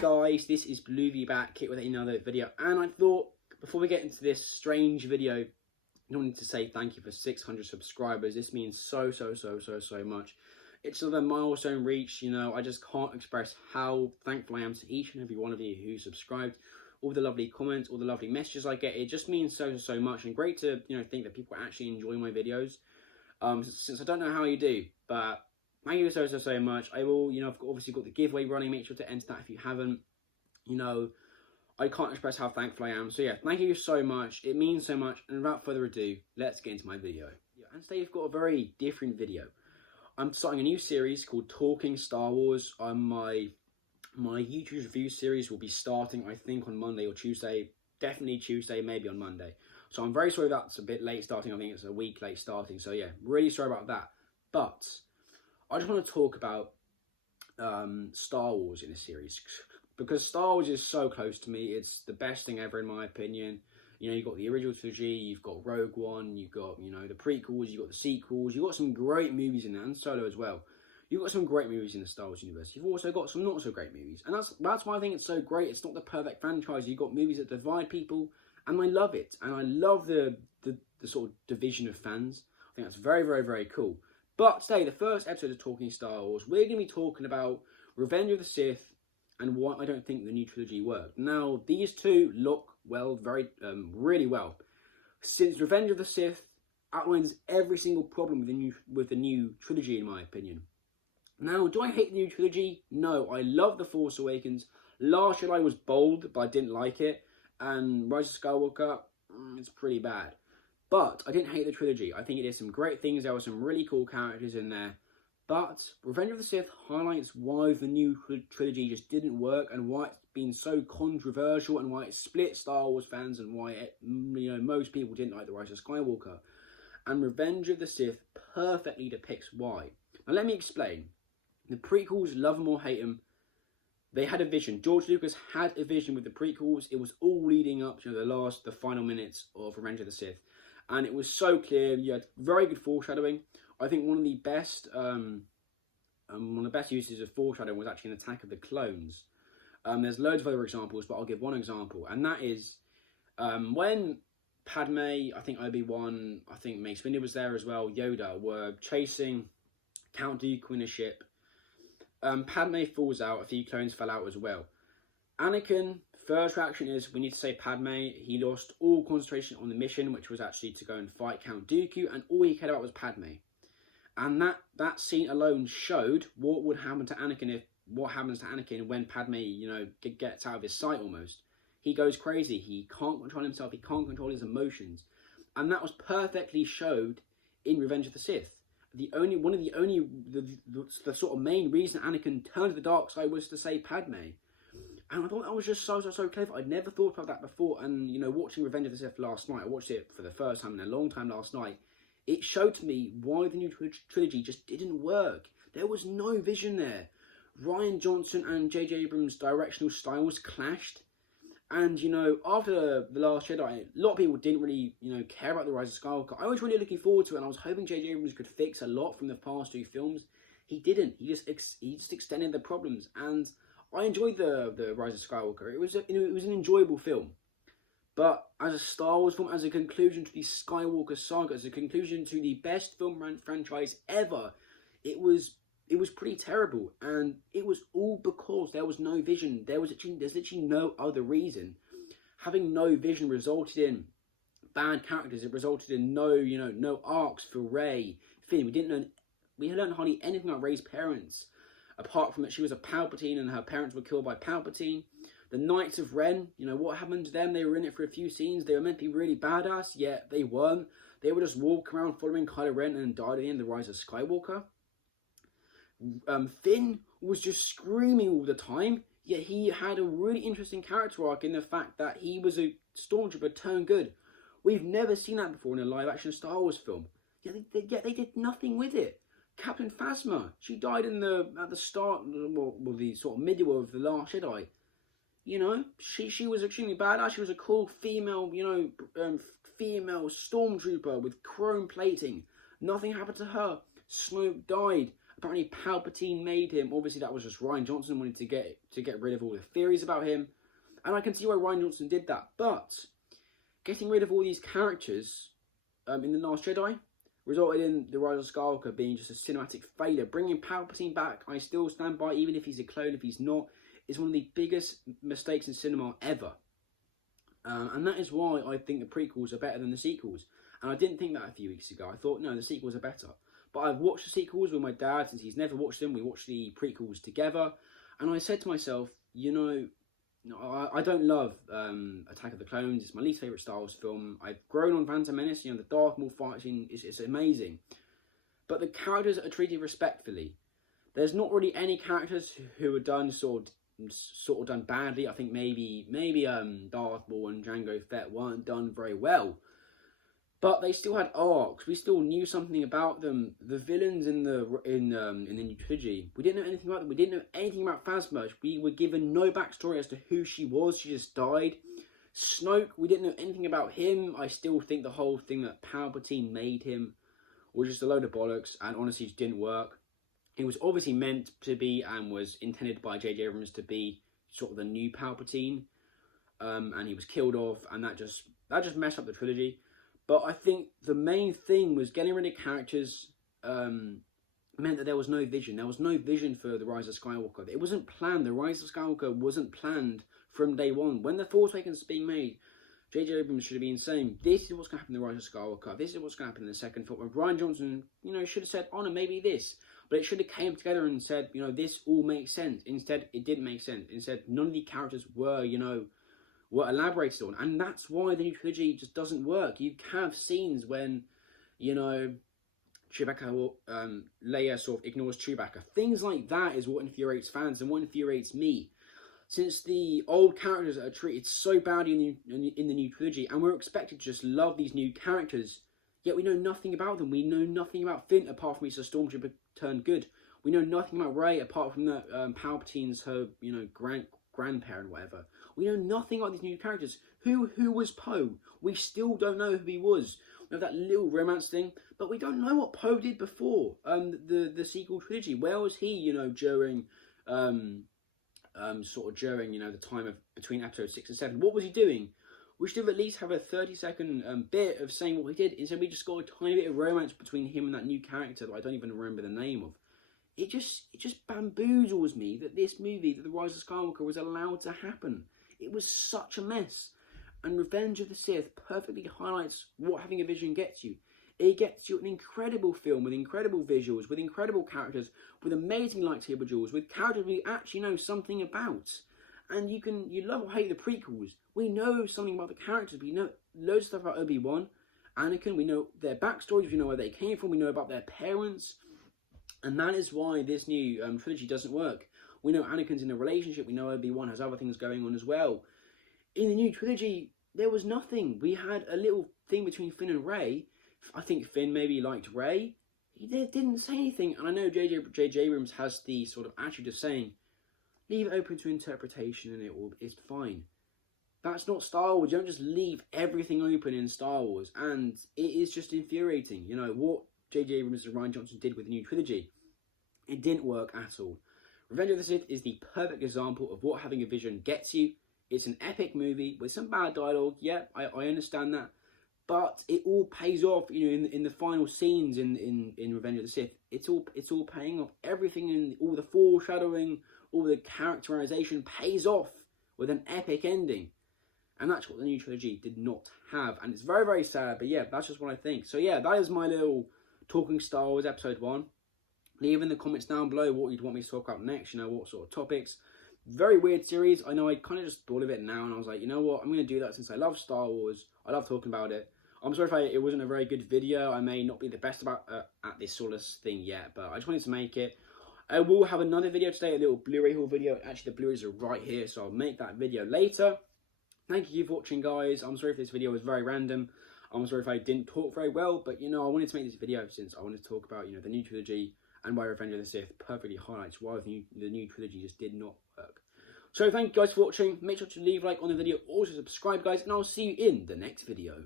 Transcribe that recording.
guys, this is Bluey back here with another video, and I thought before we get into this strange video, I wanted to say thank you for 600 subscribers. This means so much. It's another milestone reached. You know, I just can't express how thankful I am to each and every one of you who subscribed. All the lovely comments, all the lovely messages I get, it just means so much, and great to think that people actually enjoy my videos. Since I don't know how you do, but thank you so much. I will, I've obviously got the giveaway running. Make sure to enter that if you haven't. I can't express how thankful I am. So yeah, thank you so much. It means so much. And without further ado, let's get into my video. And today I've got a very different video. I'm starting a new series called Talking Star Wars. My YouTube review series will be starting, I think, on Monday or Tuesday. Definitely Tuesday, maybe on Monday. So I'm very sorry that's a bit late starting. I think it's a week late starting. So yeah, really sorry about that. But I just want to talk about Star Wars in this series, because Star Wars is so close to me. It's the best thing ever in my opinion. You've got the original trilogy, you've got Rogue One, you've got, the prequels, you've got the sequels, you've got some great movies in there, and Solo as well. You've got some great movies in the Star Wars universe. You've also got some not so great movies. And that's why I think it's so great. It's not the perfect franchise. You've got movies that divide people, and I love it. And I love the sort of division of fans. I think that's very cool. But today, the first episode of Talking Star Wars, we're going to be talking about Revenge of the Sith and why I don't think the new trilogy worked. Now, these two look, well, really well. Since Revenge of the Sith outlines every single problem with the new trilogy, in my opinion. Now, do I hate the new trilogy? No, I love The Force Awakens. Last Jedi was bold, but I didn't like it. And Rise of Skywalker, it's pretty bad. But I didn't hate the trilogy. I think it did some great things. There were some really cool characters in there. But Revenge of the Sith highlights why the new trilogy just didn't work, and why it's been so controversial, and why it split Star Wars fans, and why most people didn't like the Rise of Skywalker. And Revenge of the Sith perfectly depicts why. Now let me explain. The prequels, love them or hate them, they had a vision. George Lucas had a vision with the prequels. It was all leading up to the final minutes of Revenge of the Sith. And it was so clear. You had very good foreshadowing. I think one of the best uses of foreshadowing was actually an Attack of the Clones. There's loads of other examples, but I'll give one example. And that is when Padme, I think Obi-Wan, I think Mace Windu was there as well, Yoda, were chasing Count Dooku in a ship. Padme falls out, a few clones fell out as well. Anakin, first reaction is, we need to save Padme. He lost all concentration on the mission, which was actually to go and fight Count Dooku, and all he cared about was Padme. And that scene alone showed what would happen to Anakin what happens to Anakin when Padme, gets out of his sight almost. He goes crazy. He can't control himself. He can't control his emotions. And that was perfectly showed in Revenge of the Sith. The sort of main reason Anakin turned to the dark side was to save Padme. And I thought that was just so clever. I'd never thought about that before. And, watching Revenge of the Sith last night, I watched it for the first time in a long time last night. It showed to me why the new trilogy just didn't work. There was no vision there. Rian Johnson and J.J. Abrams' directional styles clashed. And, after The Last Jedi, a lot of people didn't really, care about The Rise of Skywalker. I was really looking forward to it, and I was hoping J.J. Abrams could fix a lot from the past two films. He didn't. He just extended the problems. And I enjoyed the Rise of Skywalker. It was an enjoyable film. But as a Star Wars film, as a conclusion to the Skywalker saga, as a conclusion to the best film franchise ever, it was pretty terrible. And it was all because there was no vision. There's literally no other reason. Having no vision resulted in bad characters. It resulted in no arcs for Rey, Finn. We learned hardly anything about Rey's parents, apart from that she was a Palpatine and her parents were killed by Palpatine. The Knights of Ren, what happened to them? They were in it for a few scenes. They were meant to be really badass, yet they weren't. They were just walking around following Kylo Ren and died at the end of The Rise of Skywalker. Finn was just screaming all the time, yet he had a really interesting character arc in the fact that he was a stormtrooper turned good. We've never seen that before in a live-action Star Wars film. Yet they did nothing with it. Captain Phasma, she died at the start, the sort of middle of The Last Jedi. She was extremely badass. She was a cool female, female stormtrooper with chrome plating. Nothing happened to her. Snoke died. Apparently Palpatine made him. Obviously that was just Rian Johnson wanted to get rid of all the theories about him. And I can see why Rian Johnson did that. But getting rid of all these characters in The Last Jedi resulted in The Rise of Skywalker being just a cinematic failure. Bringing Palpatine back, I still stand by, even if he's a clone, if he's not, is one of the biggest mistakes in cinema ever. And that is why I think the prequels are better than the sequels. And I didn't think that a few weeks ago. I thought, no, the sequels are better. But I've watched the sequels with my dad since he's never watched them. We watched the prequels together. And I said to myself, you know, I don't love Attack of the Clones. It's my least favourite Star Wars film. I've grown on Phantom Menace. You know, the Darth Maul fight scene is amazing. But the characters are treated respectfully. There's not really any characters who are done sort of done badly. I think maybe Darth Maul and Jango Fett weren't done very well. But they still had arcs. We still knew something about them. The villains in the new trilogy, we didn't know anything about them. We didn't know anything about Phasma. We were given no backstory as to who she was. She just died. Snoke, we didn't know anything about him. I still think the whole thing that Palpatine made him was just a load of bollocks, and honestly just didn't work. It was obviously meant to be and was intended by J.J. Abrams to be sort of the new Palpatine, and he was killed off, and that just messed up the trilogy. But I think the main thing was getting rid of characters meant that there was no vision. There was no vision for The Rise of Skywalker. It wasn't planned. The Rise of Skywalker wasn't planned from day one. When The Force Awakens was being made, J.J. Abrams should have been saying, this is what's going to happen in The Rise of Skywalker. This is what's going to happen in the second film. And Rian Johnson, you know, should have said, oh no, maybe this. But it should have came together and said, you know, this all makes sense. Instead, it didn't make sense. Instead, none of the characters were, you know, were elaborated on, and that's why the new trilogy just doesn't work. You have scenes when, you know, Chewbacca, Leia sort of ignores Chewbacca. Things like that is what infuriates fans and what infuriates me. Since the old characters are treated so badly in the new trilogy, and we're expected to just love these new characters, yet we know nothing about them. We know nothing about Finn apart from he's a stormtrooper turned good. We know nothing about Rey apart from that Palpatine's her, you know, grandparent, whatever. We know nothing about these new characters. Who was Poe? We still don't know who he was. We have that little romance thing, but we don't know what Poe did before the sequel trilogy. Where was he, you know, during you know, the time of between episode 6 and 7? What was he doing? We should at least have a 30-second bit of saying what he did. Instead, we just got a tiny bit of romance between him and that new character that I don't even remember the name of. It just bamboozles me that this movie, that The Rise of Skywalker, was allowed to happen. It was such a mess. And Revenge of the Sith perfectly highlights what having a vision gets you. It gets you an incredible film with incredible visuals, with incredible characters, with amazing lightsaber duels, with characters we actually know something about. And you love or hate the prequels. We know something about the characters. We know loads of stuff about Obi-Wan, Anakin. We know their backstories. We know where they came from. We know about their parents. And that is why this new trilogy doesn't work. We know Anakin's in a relationship. We know Obi-Wan has other things going on as well. In the new trilogy, there was nothing. We had a little thing between Finn and Rey. I think Finn maybe liked Rey. He didn't say anything. And I know J.J. Abrams has the sort of attitude of saying, leave it open to interpretation and it's fine. That's not Star Wars. You don't just leave everything open in Star Wars. And it is just infuriating. You know, what J.J. Abrams and Rian Johnson did with the new trilogy, it didn't work at all. Revenge of the Sith is the perfect example of what having a vision gets you. It's an epic movie with some bad dialogue. Yeah, I understand that. But it all pays off, you know, in the final scenes in Revenge of the Sith. It's all paying off. Everything in all the foreshadowing, all the characterization pays off with an epic ending. And that's what the new trilogy did not have. And it's very, very sad. But yeah, that's just what I think. So yeah, that is my little Talking Star Wars episode 1. Leave in the comments down below what you'd want me to talk about next. You know, what sort of topics. Very weird series. I know I kind of just thought of it now. And I was like, you know what? I'm going to do that since I love Star Wars. I love talking about it. I'm sorry if it wasn't a very good video. I may not be the best about at this sort of thing yet. But I just wanted to make it. I will have another video today. A little Blu-ray haul video. Actually, the Blu-rays are right here. So I'll make that video later. Thank you for watching, guys. I'm sorry if this video was very random. I'm sorry if I didn't talk very well, but you know, I wanted to make this video since I wanted to talk about, you know, the new trilogy and why Revenge of the Sith perfectly highlights why the new trilogy just did not work. So thank you guys for watching. Make sure to leave a like on the video, also subscribe, guys, and I'll see you in the next video.